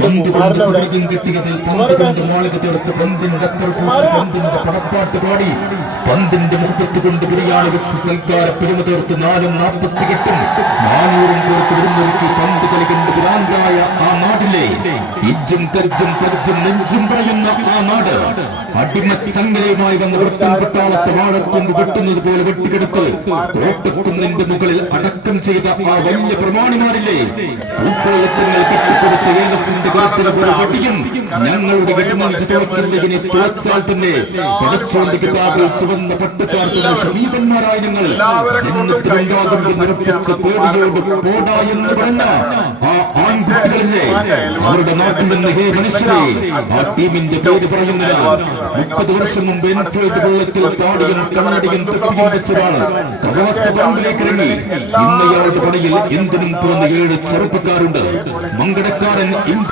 പന്ത് കൊണ്ട് സ്വർഗം കിട്ടിയതിൽ പന്ത് കൊണ്ട് മാളിക തീർത്ത് പന്തിന്റെ പന്തിന്റെ പടപ്പാട്ട് പാടി പന്തിന്റെ മുഖത്ത് കൊണ്ട് ബിരിയാണി വെച്ച് സൽക്കാര പെരുമ തീർത്ത് 4:40 കിട്ടും 400 പേർക്ക് വരുന്നവർക്ക് പന്ത് കളി കണ്ട് ഭ്രാന്തായ ആ നാട്ടിലെ ഇജ്ജും കജ്ജും കജ്ജും നെഞ്ചും പറയുന്ന ആ നാട് അടിമച്ചങ്ങലയുമായി വന്ന വൃത്തം പട്ടാളത്തെ വാഴക്കൊണ്ട് വെട്ടുന്നത് പോലെ വെട്ടിക്കെടുത്ത് കോട്ടക്കുന്നിന്റെ മുകളിൽ അടക്കം ചെയ്ത ആ വലിയ പ്രമാണിമാരില്ലേ പൂക്കളയത്തങ്ങൾ കെട്ടിക്കൊടുത്ത ഏകസിന്റെ കരുത്തിനെ പോലെ വെട്ടിയും ഞങ്ങളുടെ വെടിമഞ്ച് തുളക്കില്ലെങ്കിനെ തുളച്ചാൽ തന്നെ പടച്ചോന്റെ കിതാബിൽ ചുവന്ന പട്ടുചാർത്തുന്ന ഷമീപന്മാരായ ഞങ്ങൾ ജന്മത്തിലുണ്ടാകുമ്പോൾ നിറപ്പിച്ച പേടിയോട് പോടാ എന്ന് പറഞ്ഞ ആ ആൺകുട്ടികളില്ലേ അവരുടെ നാട്ടിൽ നിന്ന് ഹേ മനുഷ്യരെ ആ ടീമിന്റെ പേര് പറയുന്നില്ല 30 വർഷം മുമ്പ് എൻഫീൽഡ് വെള്ളത്തിൽ താടിയും കണ്ണടിയും തെറ്റിയും വെച്ചതാണ് കവാത്ത പറമ്പിലേക്ക് ഇറങ്ങി ഇന്നയാളുടെ പടയിൽ എന്തിനും തുറന്ന് 7 ചെറുപ്പക്കാരുണ്ട് മങ്കടക്കാരൻ